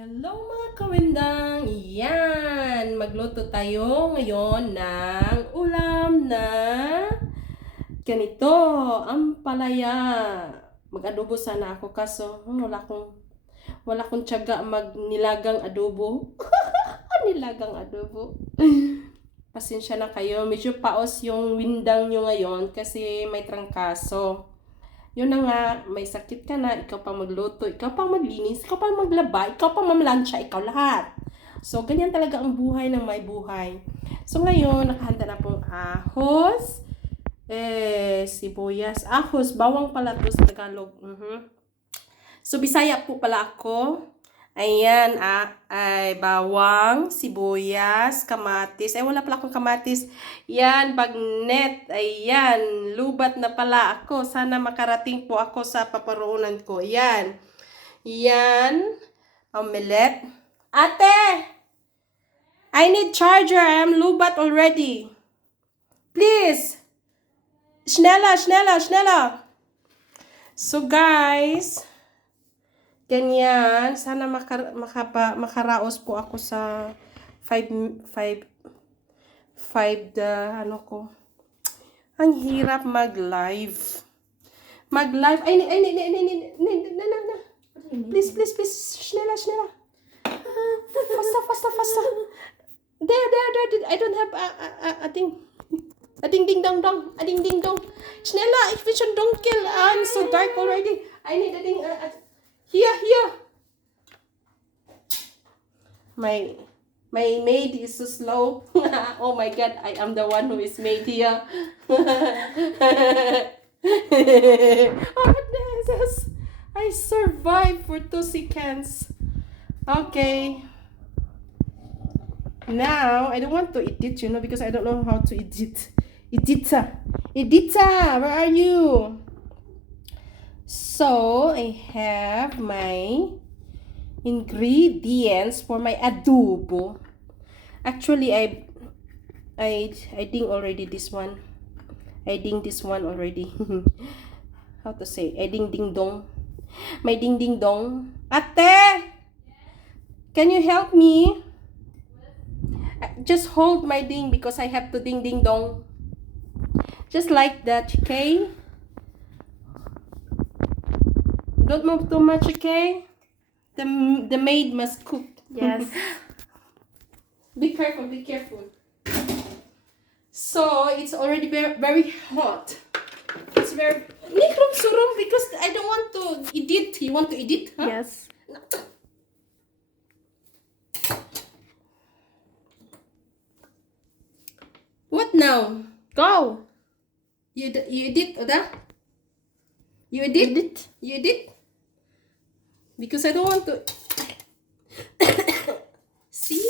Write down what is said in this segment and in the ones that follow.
Hello mga kawindang! Yan! Magluto tayo ngayon ng ulam na ganito, ampalaya. Mag-adobo sana ako kaso wala akong tiyaga mag-nilagang adobo. Nilagang adobo. Pasensya na kayo, medyo paos yung windang nyo ngayon kasi may trangkaso. Yun na nga, may sakit ka na, ikaw pang magluto, ikaw pang maglinis, ikaw pang maglaba, ikaw pang mamlansya, ikaw lahat. So, ganyan talaga ang buhay ng may buhay. So, ngayon, nakahanda na pong ahos, sibuyas, ahos, bawang pala to sa Tagalog. So, Bisaya po pala ako. Ayan, ay bawang, sibuyas, kamatis. Ay, wala pala akong kamatis. Yan, bagnet. Ayan, lubat na pala ako. Sana makarating po ako sa paparoonan ko. Yan. Yan, omelette. Ate! I need charger. I am lubat already. Please! Schnella, schnella, schnella! So, guys, ganyan. Sana makaraos po ako sa 5 ano ko. Ang hirap mag-live. Mag-live. Ay, na. Please. Schnella. Fasta. There. I don't have a thing. A ding dong. Schnella, ich will schon dunkel. I'm so dark already. I need a ding. Here. My maid is so slow. Oh my God, I am the one who is made here. Oh Jesus, I survived for 2 seconds. Okay. Now, I don't want to edit, because I don't know how to edit. Edita, where are you? So, I have my ingredients for my adobo. Actually, I ding already this one. I ding this one already. How to say? I ding dong. My ding dong. Ate! Can you help me? Just hold my ding because I have to ding dong. Just like that, okay? Don't move too much, okay? The maid must cook. Yes. Be careful. So, it's already very hot. It's very... Nikrom surum because I don't want to edit. You want to edit? Huh? Yes. What now? Go. You edit, Oda? You edit? You edit? Because I don't want to... See?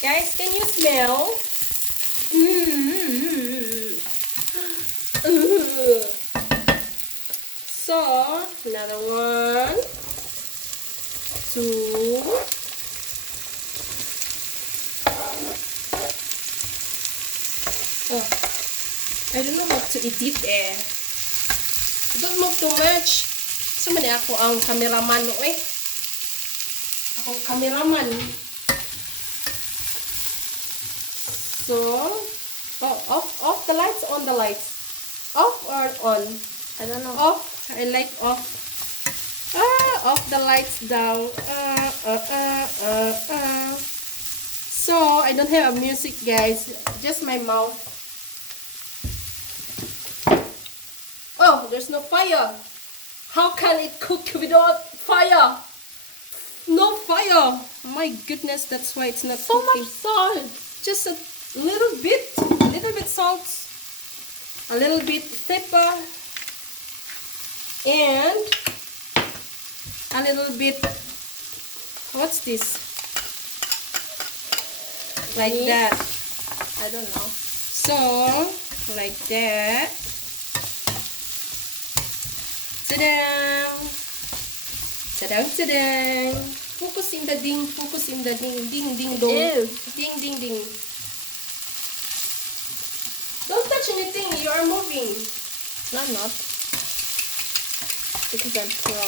Guys, can you smell? So, another 1, 2. Oh, I don't know how to edit eh. Don't move too much. So, mali ako ang cameraman no eh. Ako cameraman. So, off the lights, on the lights. Off or on? I don't know. Off. I like off. Off the lights down. So, I don't have a music, guys. Just my mouth. Oh, there's no fire. How can it cook without fire? No fire. My goodness, that's why it's not So cooking. much salt. Just a little bit salt, a little bit pepper, and a little bit, what's this? Like Meat? that. I don't know. So, like that. Ta-da! Focus in the ding, ding dong. Ew. Ding. Don't touch anything, you are moving. No, I'm not. because I'm pro.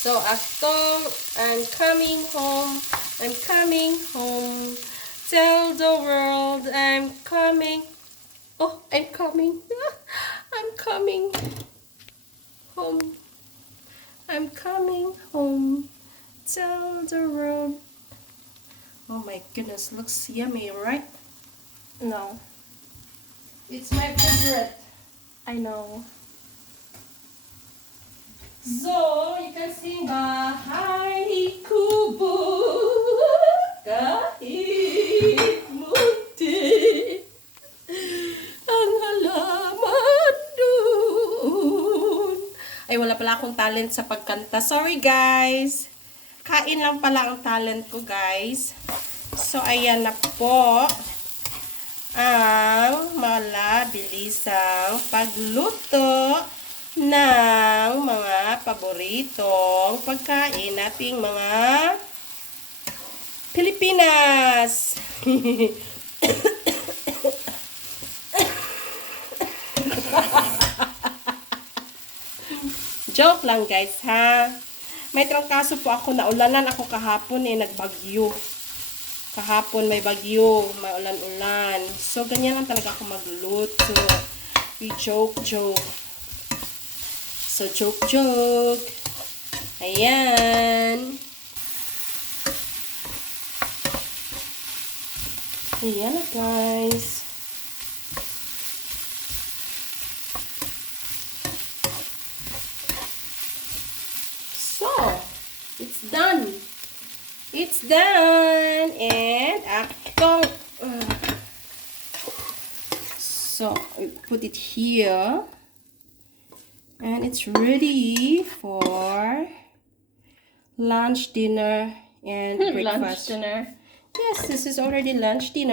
So I'm coming home. I'm coming home. Tell the world I'm coming. Oh, I'm coming. I'm coming home. I'm coming home. Tell the world. Oh my goodness, looks yummy, right? No, It's my favorite. I know. So, you can sing Bahay Kubo kahit munti ang halaman dun. Ay, wala pala akong talent sa pagkanta. Sorry, guys. Kain lang pala ang talent ko, guys. So, ayan na po ang malabilisang pagluto ng mga paboritong pagkain nating mga Pilipinas. Joke lang, guys, ha? May trangkaso po ako, naulanan ako kahapon nagbagyo. Kahapon may bagyo, may ulan-ulan. So, ganyan lang talaga ako magluto. We joke. So, joke. Ayan. Ayan na, guys. So, it's done. It's done. And akong so I put it here. And it's ready for lunch, dinner, and breakfast. Lunch, dinner. Yes, this is already lunch, dinner.